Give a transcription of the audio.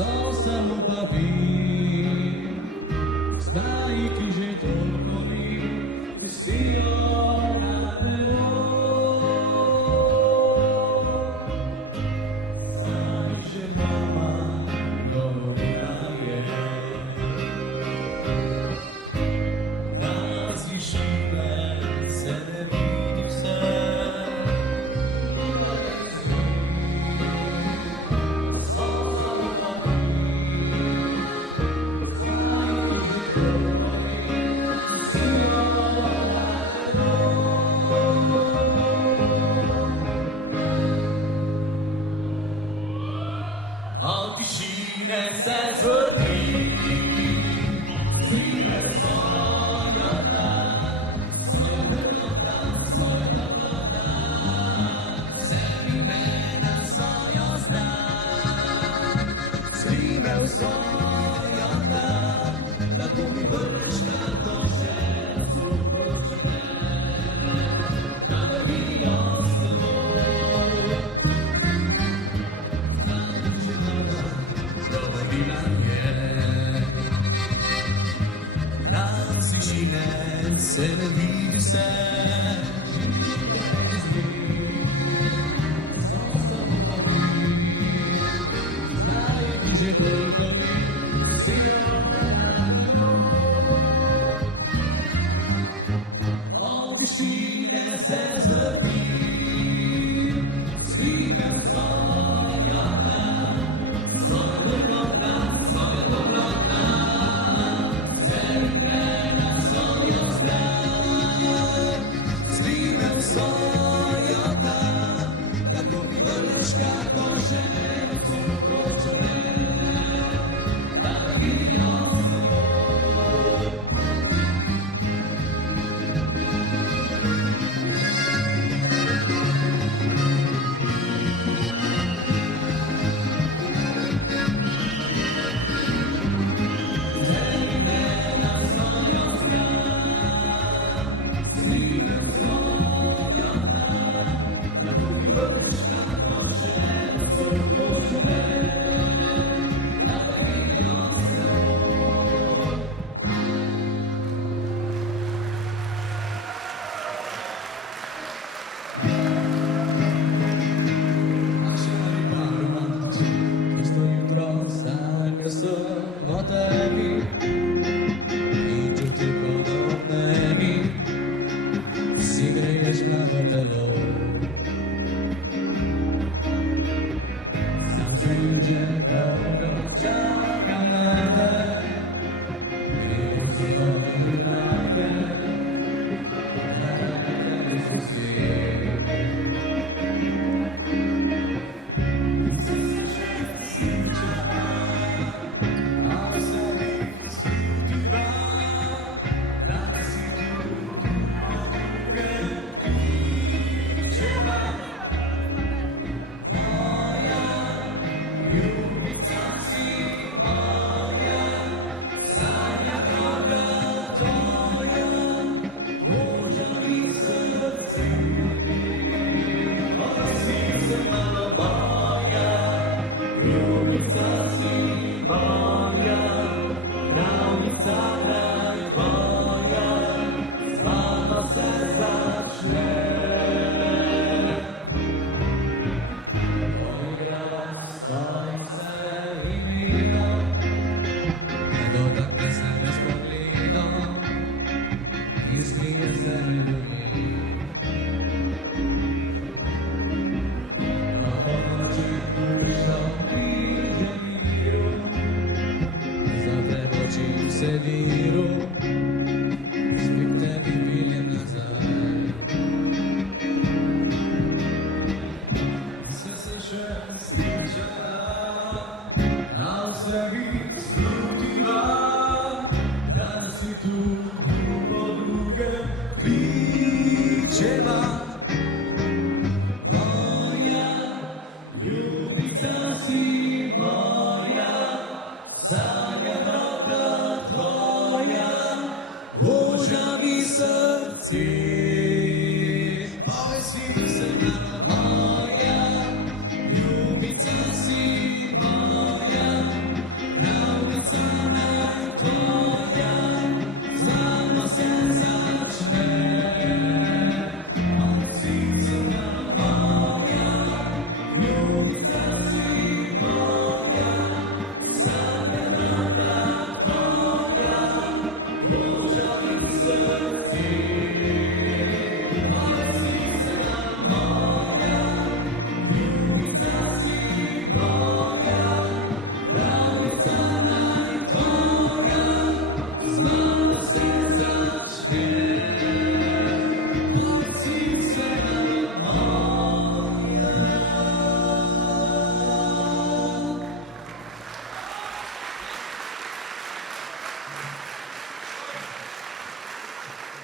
sans samopapi, stai che je tolkoni, si ona delo, sai že mama lovila je, na zvišine se ne vidi vse. Piscine senza di zime sojata, sojata vlada, sebi mena sojosta, zime sojata, tako mi vrneš kartoše, supročne, da me vidijo s teboj. Se ne vidi vse, znajo ti že toliko ni, si ona delo. O višine se zvrti, skrivem sojata, sojodoblodna, sojodoblodna, zemljena sojosta. Sojata, tako mi vrneš kartoše, supročne, da me vidijo s teboj. Zemljena sojosta, skrivem sojata, tako mi vrneš kartoše, supročne, da me vidijo s teboj. Lasciami par romantici, questo jutro sangue sono tebi, i giusti podobneni, si greješ mlado telo. Sam se že dolgo čakam na te, krivo si odrunake, da na tebi spusti. Si se že sliča, a v sebi skutiva, da si tu druge kličeva. Moja ljubica si moja, sanja droga tvoja, moža mi srce, odnosim se malo moja, ljubica si moja, ravnica najboja, z mano se začne. Poigrałam swoim imenom, dodatnie se me spogliną i skryje se me ljubim. A po noci duszą idzie miru, za te oči se diru, spih tebi piljem nazaj. Sve se še sliča, a v sebi slutiva, danes si tu drugo druge kličeva. Moja ljubica si moja,